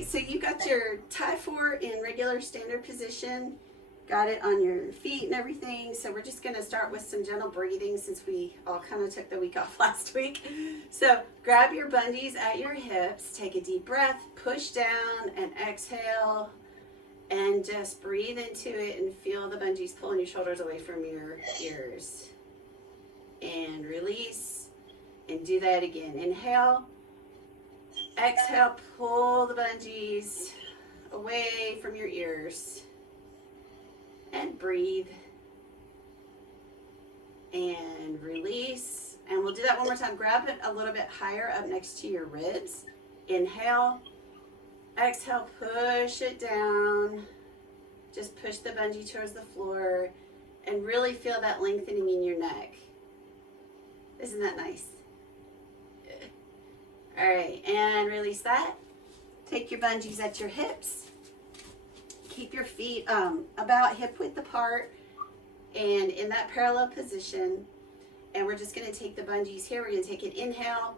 right, so you got your tie 4 in regular standard position. Got it on your feet and everything. So we're just going to start with some gentle breathing since we all kind of took the week off last week. So grab your bungees at your hips, take a deep breath, push down and exhale, and just breathe into it and feel the bungees pulling your shoulders away from your ears. And release, and do that again. Inhale, exhale, pull the bungees away from your ears. And breathe and release, and we'll do that one more time. Grab it a little bit higher up next to your ribs. Inhale, exhale, push it down. Just push the bungee towards the floor and really feel that lengthening in your neck. Isn't that nice? Good. All right, and release that. Take your bungees at your hips. Keep your feet about hip width apart and in that parallel position. And we're just going to take the bungees here. We're going to take an inhale,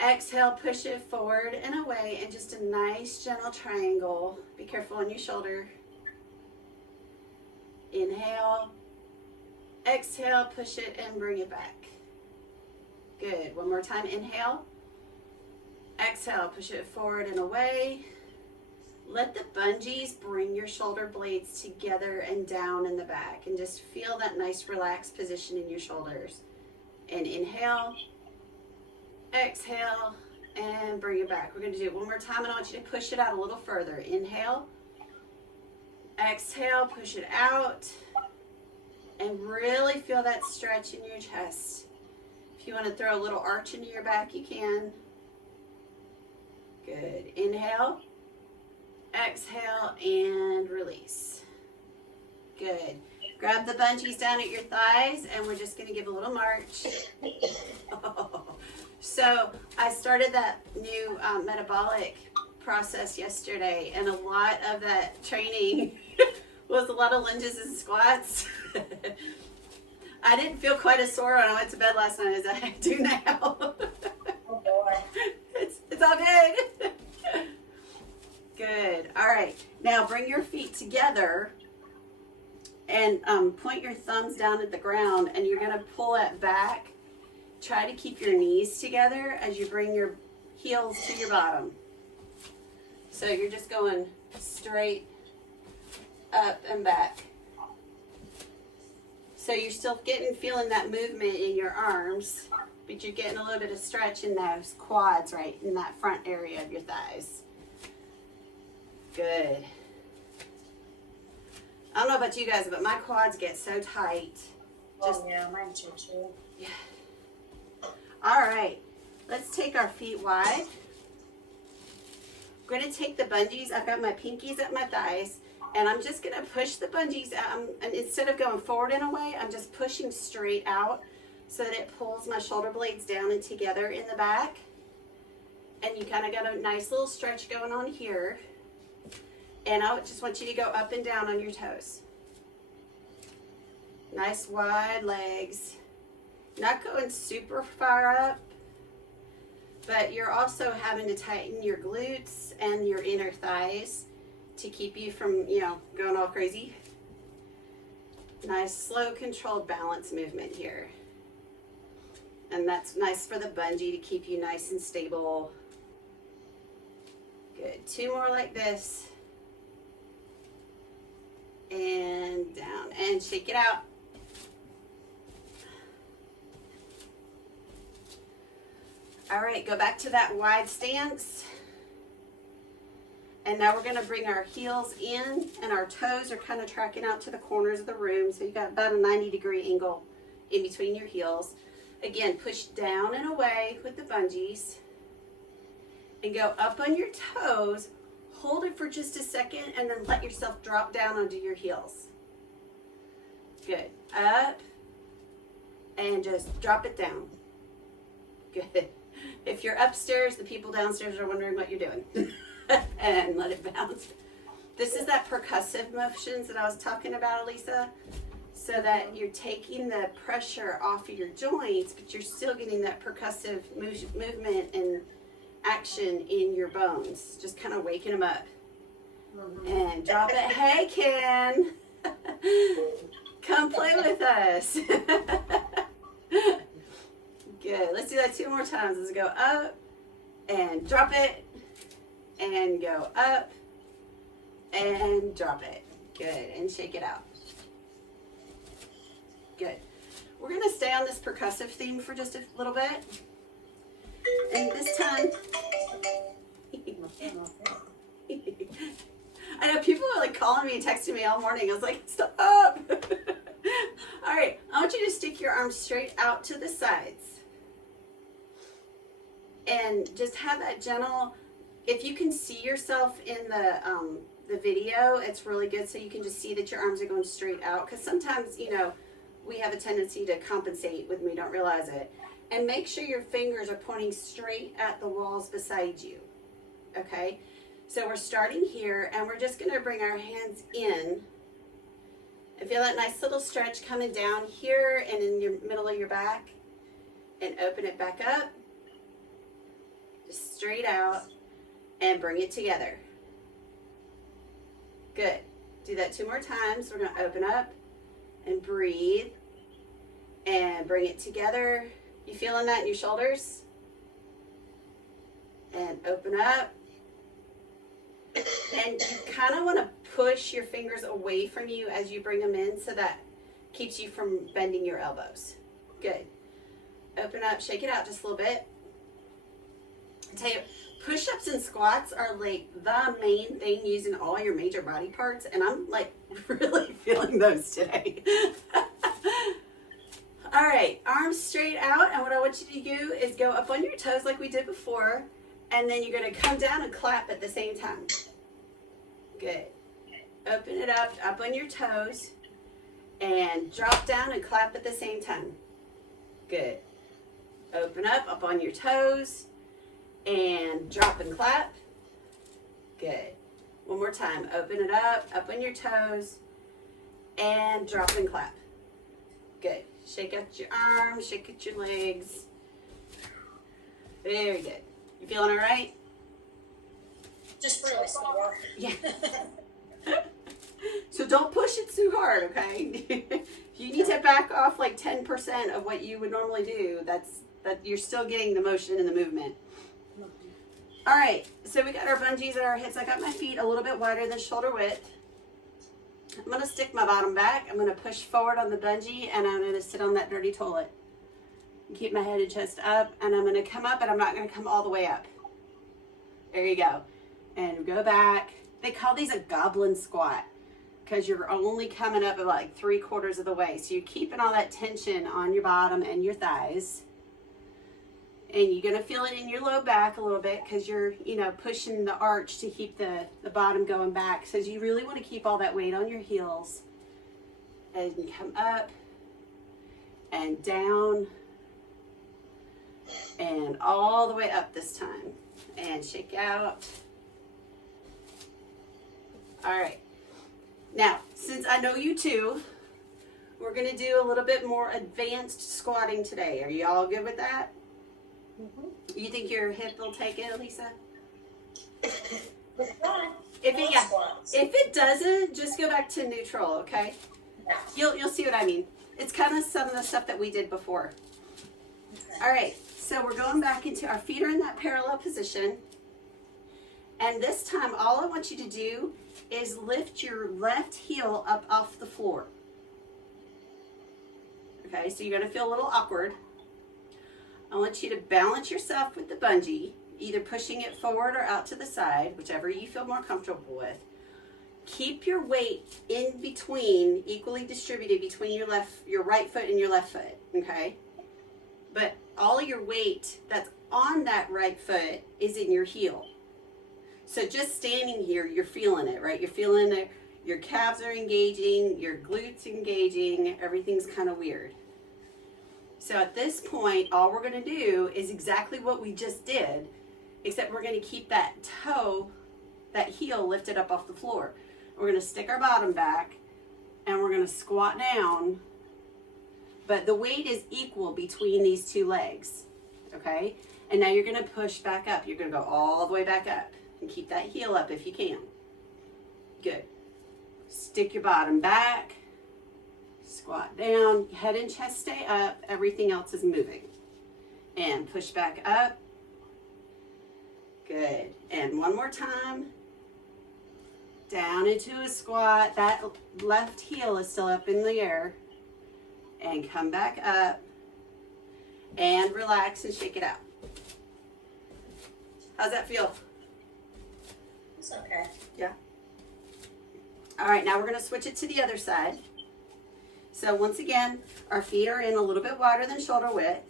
exhale, push it forward and away, and just a nice gentle triangle. Be careful on your shoulder. Inhale, exhale, push it and bring it back. Good. One more time. Inhale, exhale, push it forward and away. Let the bungees bring your shoulder blades together and down in the back, and just feel that nice relaxed position in your shoulders. And inhale, exhale, and bring it back. We're going to do it one more time, and I want you to push it out a little further. Inhale, exhale, push it out, and really feel that stretch in your chest. If you want to throw a little arch into your back, you can. Good. Inhale, exhale, and release. Good. Grab the bungees down at your thighs, and we're just going to give a little march. So I started that new metabolic process yesterday, and a lot of that training was a lot of lunges and squats. I didn't feel quite as sore when I went to bed last night as I do now. Oh boy. It's all good. Good. All right. Now bring your feet together and point your thumbs down at the ground, and you're going to pull it back. Try to keep your knees together as you bring your heels to your bottom. So you're just going straight up and back. So you're still feeling that movement in your arms, but you're getting a little bit of stretch in those quads, right in that front area of your thighs. Good. I don't know about you guys, but my quads get so tight. Oh yeah, mine too. Yeah. All right, let's take our feet wide. We're going to take the bungees. I've got my pinkies at my thighs, and I'm just going to push the bungees out. And instead of going forward and away, I'm just pushing straight out so that it pulls my shoulder blades down and together in the back. And you kind of got a nice little stretch going on here. And I just want you to go up and down on your toes. Nice wide legs. Not going super far up, but you're also having to tighten your glutes and your inner thighs to keep you from, going all crazy. Nice, slow, controlled balance movement here. And that's nice for the bungee to keep you nice and stable. Good. 2 more like this. And down. And shake it out. All right, go back to that wide stance. And now we're going to bring our heels in, and our toes are kind of tracking out to the corners of the room. So you got about a 90-degree angle in between your heels. Again, push down and away with the bungees. And go up on your toes. Hold it for just a second, and then let yourself drop down onto your heels. Good. Up. And just drop it down. Good. If you're upstairs, the people downstairs are wondering what you're doing. And let it bounce. This is that percussive motions that I was talking about, Elisa. So that you're taking the pressure off of your joints, but you're still getting that percussive movement and action in your bones, just kind of waking them up. Mhm. And drop it. Hey, Ken. Come play with us. Good. Let's do that 2 more times. Let's go up and drop it and go up and drop it. Good. And shake it out. Good. We're going to stay on this percussive theme for just a little bit. And this time, I know people are like calling me and texting me all morning. I was like, stop. All right. I want you to stick your arms straight out to the sides. And just have that gentle, if you can see yourself in the video, it's really good so you can just see that your arms are going straight out. Because sometimes, you know, we have a tendency to compensate when we don't realize it. And make sure your fingers are pointing straight at the walls beside you. Okay? So we're starting here, and we're just going to bring our hands in. And feel that nice little stretch coming down here and in your middle of your back. And open it back up. Just straight out. And bring it together. Good. Do that 2 more times. We're going to open up and breathe. And bring it together. You feeling that in your shoulders? And open up. And you kind of want to push your fingers away from you as you bring them in so that keeps you from bending your elbows. Good. Open up, shake it out just a little bit. I tell you, push-ups and squats are like the main thing using all your major body parts, and I'm like really feeling those today. All right, arms straight out, and what I want you to do is go up on your toes like we did before, and then you're going to come down and clap at the same time. Good. Open it up on your toes, and drop down and clap at the same time. Good. Open up on your toes, and drop and clap. Good. One more time. Open it up on your toes, and drop and clap. Good. Shake out your arms, shake out your legs. Very good. You feeling all right? Just really sore. Yeah. So don't push it too hard, okay? If you need to back off like 10% of what you would normally do, that you're still getting the motion and the movement. All right, so we got our bungees at our hips. I got my feet a little bit wider than shoulder width. I'm going to stick my bottom back. I'm going to push forward on the bungee, and I'm going to sit on that dirty toilet. Keep my head and chest up, and I'm going to come up, and I'm not going to come all the way up. There you go. And go back. They call these a goblin squat because you're only coming up at like 3/4 of the way. So you're keeping all that tension on your bottom and your thighs. And you're going to feel it in your low back a little bit because you're, you know, pushing the arch to keep the bottom going back. So you really want to keep all that weight on your heels. And you come up and down and all the way up this time. And shake out. All right. Now, since I know you two, we're going to do a little bit more advanced squatting today. Are you all good with that? Mm-hmm. You think your hip will take it, Elisa? It's fine. If it, yeah, Squats. if it doesn't, just go back to neutral, okay? Yeah. You'll see what I mean. It's kind of some of the stuff that we did before. Okay. All right, so we're going back into our feet are in that parallel position. And this time, all I want you to do is lift your left heel up off the floor. Okay, so you're going to feel a little awkward. I want you to balance yourself with the bungee, either pushing it forward or out to the side, whichever you feel more comfortable with. Keep your weight in between, equally distributed between your right foot and your left foot, okay? But all your weight that's on that right foot is in your heel. So just standing here, you're feeling it, right? You're feeling it. Your calves are engaging, your glutes engaging, everything's kind of weird. So at this point, all we're going to do is exactly what we just did, except we're going to keep that toe, that heel lifted up off the floor. We're going to stick our bottom back, and we're going to squat down, but the weight is equal between these two legs, okay? And now you're gonna push back up. You're gonna go all the way back up and keep that heel up if you can. Good. Stick your bottom back, squat down, head and chest stay up, everything else is moving. And push back up. Good. And one more time. Down into a squat. That left heel is still up in the air. And come back up. And relax and shake it out. How's that feel? It's okay. Yeah. All right, now we're going to switch it to the other side. So once again, our feet are in a little bit wider than shoulder width.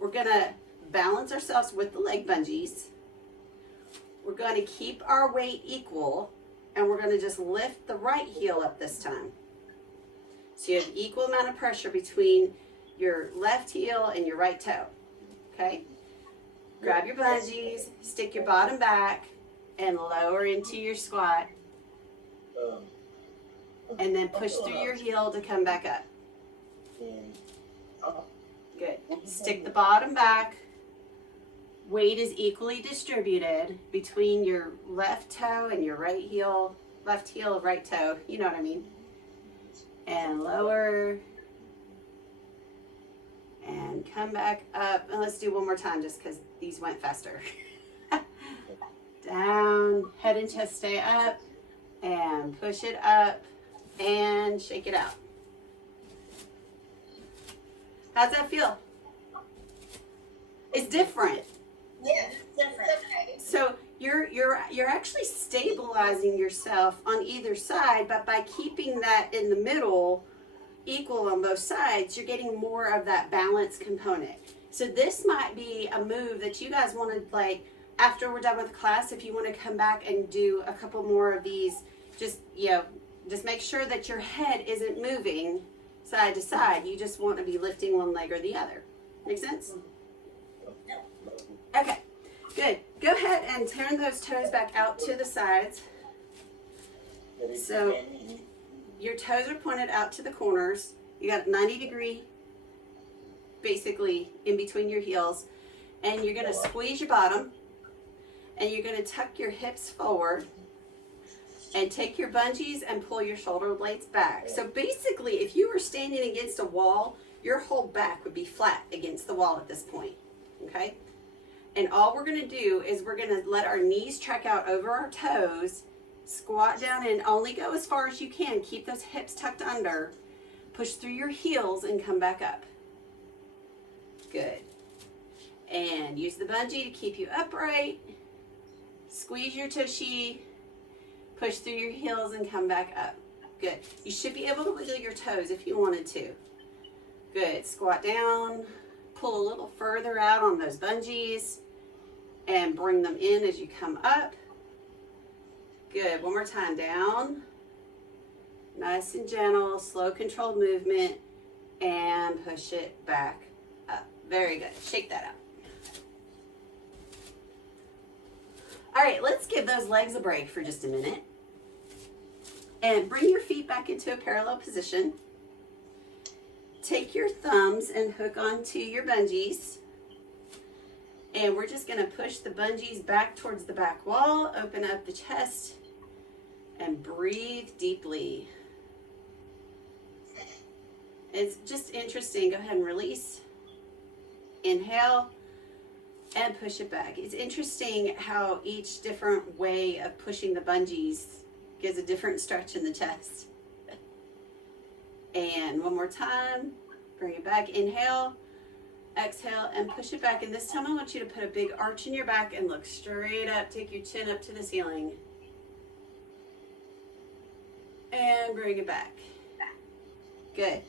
We're going to balance ourselves with the leg bungees. We're going to keep our weight equal, and we're going to just lift the right heel up this time. So you have equal amount of pressure between your left heel and your right toe. Okay? Grab your bungees, stick your bottom back, and lower into your squat. And then push through your heel to come back up. Good. Stick the bottom back. Weight is equally distributed between your left toe and your right heel. Left heel, right toe. You know what I mean. And lower. And come back up. And let's do one more time just because these went faster. Down. Head and chest stay up. And push it up. And shake it out. How's that feel? It's different. Yeah, it's different. Okay. So you're actually stabilizing yourself on either side, but by keeping that in the middle, equal on both sides, you're getting more of that balance component. So this might be a move that you guys want to, like, after we're done with class, if you want to come back and do a couple more of these, just make sure that your head isn't moving side to side. You just want to be lifting one leg or the other. Make sense? Okay, good. Go ahead and turn those toes back out to the sides. So your toes are pointed out to the corners. You got 90-degree, basically, in between your heels. And you're going to squeeze your bottom. And you're going to tuck your hips forward. And take your bungees and pull your shoulder blades back. So basically, if you were standing against a wall, your whole back would be flat against the wall at this point. Okay? And all we're going to do is we're going to let our knees track out over our toes, squat down and only go as far as you can. Keep those hips tucked under. Push through your heels and come back up. Good. And use the bungee to keep you upright. Squeeze your tushy. Push through your heels and come back up. Good. You should be able to wiggle your toes if you wanted to. Good. Squat down. Pull a little further out on those bungees. And bring them in as you come up. Good. One more time. Down. Nice and gentle. Slow, controlled movement. And push it back up. Very good. Shake that out. All right. Let's give those legs a break for just a minute. And bring your feet back into a parallel position. Take your thumbs and hook onto your bungees. And we're just going to push the bungees back towards the back wall. Open up the chest. And breathe deeply. It's just interesting. Go ahead and release. Inhale. And push it back. It's interesting how each different way of pushing the bungees gives a different stretch in the chest. And one more time. Bring it back. Inhale. Exhale and push it back. And this time I want you to put a big arch in your back and look straight up. Take your chin up to the ceiling. And bring it back. Good.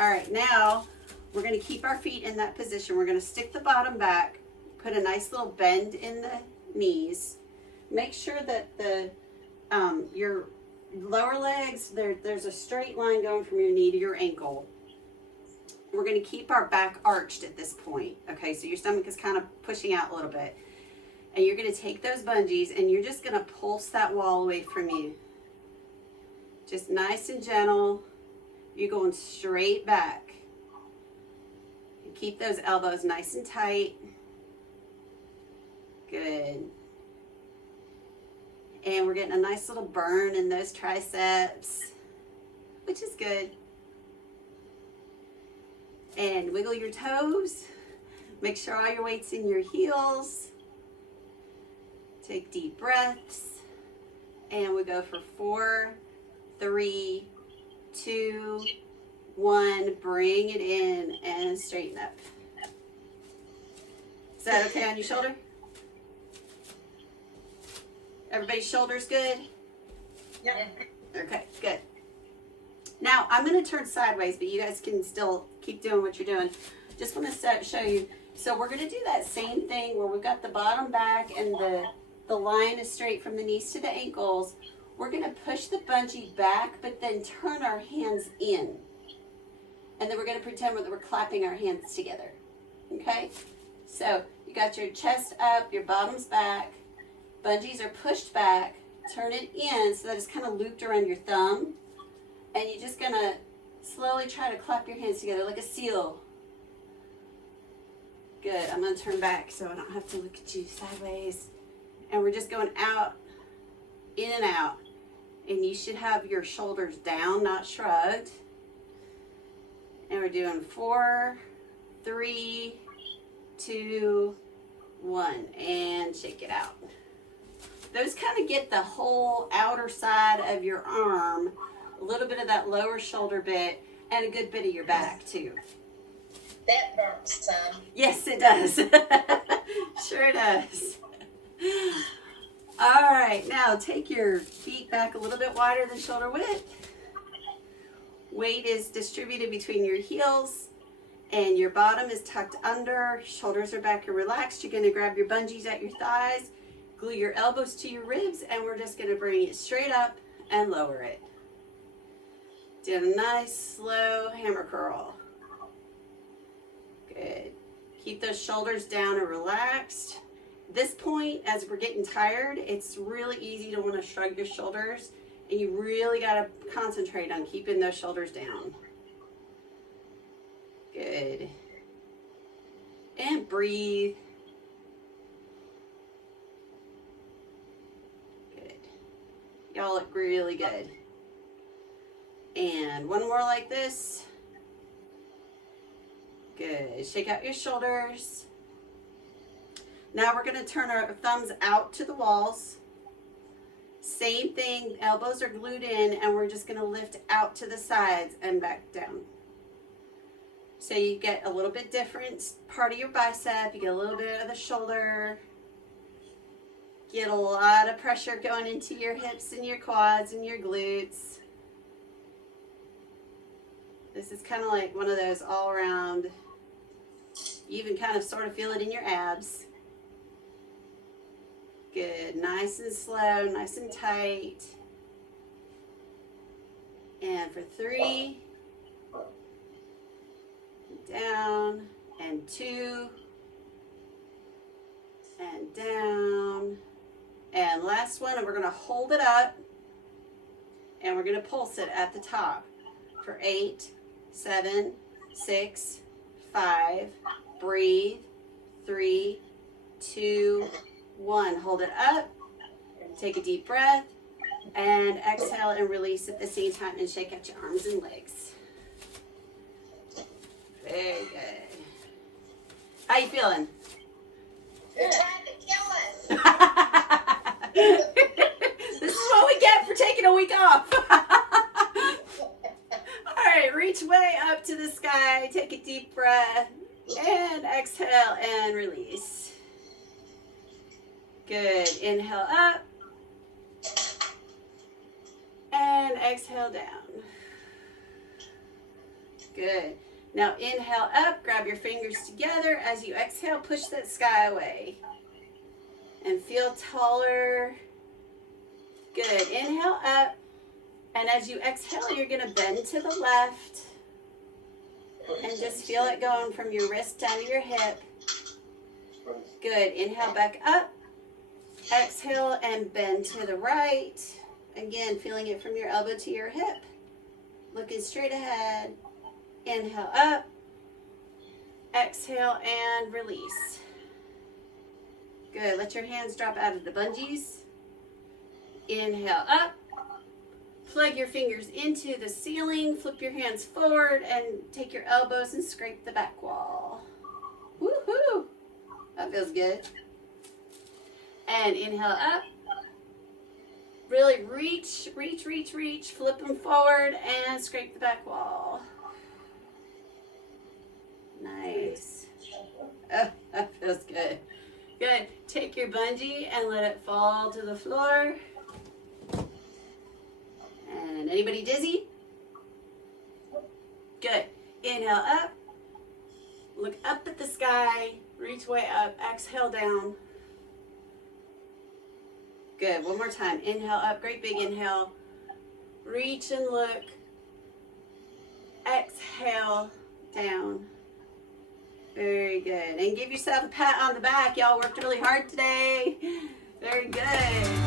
All right, now we're going to keep our feet in that position. We're going to stick the bottom back. Put a nice little bend in the knees. Make sure that your lower legs, there's a straight line going from your knee to your ankle. We're going to keep our back arched at this point. Okay, so your stomach is kind of pushing out a little bit. And you're going to take those bungees and you're just going to pulse that wall away from you. Just nice and gentle. You're going straight back. Keep those elbows nice and tight. Good. And we're getting a nice little burn in those triceps, which is good. And wiggle your toes. Make sure all your weight's in your heels. Take deep breaths. And we go for 4, 3, 2, 1. Bring it in and straighten up. Is that okay on your shoulder? Everybody's shoulders good? Yep. Okay, good. Now, I'm going to turn sideways, but you guys can still keep doing what you're doing. Just want to show you. So we're going to do that same thing where we've got the bottom back and the line is straight from the knees to the ankles. We're going to push the bungee back, but then turn our hands in. And then we're going to pretend that we're clapping our hands together. Okay? So you got your chest up, your bottom's back. Bungees are pushed back. Turn it in so that it's kind of looped around your thumb. And you're just going to slowly try to clap your hands together like a seal. Good. I'm going to turn back so I don't have to look at you sideways. And we're just going out, in and out. And you should have your shoulders down, not shrugged. And we're doing 4, 3, 2, 1. And shake it out. Those kind of get the whole outer side of your arm, a little bit of that lower shoulder bit, and a good bit of your back too. That burns some. Yes, it does. Sure does. All right, now take your feet back a little bit wider than shoulder width. Weight is distributed between your heels, and your bottom is tucked under. Shoulders are back and relaxed. You're going to grab your bungees at your thighs, glue your elbows to your ribs, and we're just going to bring it straight up and lower it. Do a nice, slow hammer curl. Good. Keep those shoulders down and relaxed. This point, as we're getting tired, it's really easy to want to shrug your shoulders, and you really got to concentrate on keeping those shoulders down. Good. And breathe. Good. Y'all look really good. And one more like this. Good. Shake out your shoulders. Now we're going to turn our thumbs out to the walls. Same thing, elbows are glued in, and we're just going to lift out to the sides and back down. So you get a little bit different part of your bicep, you get a little bit of the shoulder, get a lot of pressure going into your hips and your quads and your glutes. This is kind of like one of those all around, you even kind of sort of feel it in your abs. Good, nice and slow, nice and tight. And for 3, down, and 2, and down, and last one, and we're going to hold it up, and we're going to pulse it at the top for 8, 7, 6, 5, breathe, 3, 2, 1. Hold it up, take a deep breath, and exhale and release at the same time, and shake out your arms and legs. Very good. How you feeling? You're trying to kill us. This is what we get for taking a week off. All right, reach way up to the sky, take a deep breath, and exhale and release. Good. Inhale up. And exhale down. Good. Now inhale up, grab your fingers together. As you exhale, push that sky away. And feel taller. Good. Inhale up. And as you exhale, you're going to bend to the left. And just feel it going from your wrist down to your hip. Good. Inhale back up. Exhale and bend to the right. Again, feeling it from your elbow to your hip. Looking straight ahead. Inhale up. Exhale and release. Good. Let your hands drop out of the bungees. Inhale up. Plug your fingers into the ceiling. Flip your hands forward and take your elbows and scrape the back wall. Woohoo! That feels good. And inhale up. Really reach, reach, reach, reach. Flip them forward and scrape the back wall. Nice. Oh, that feels good. Good. Take your bungee and let it fall to the floor. And anybody dizzy? Good. Inhale up. Look up at the sky. Reach way up. Exhale down. Good. One more time. Inhale up. Great big inhale. Reach and look. Exhale down. Very good. And give yourself a pat on the back. Y'all worked really hard today. Very good.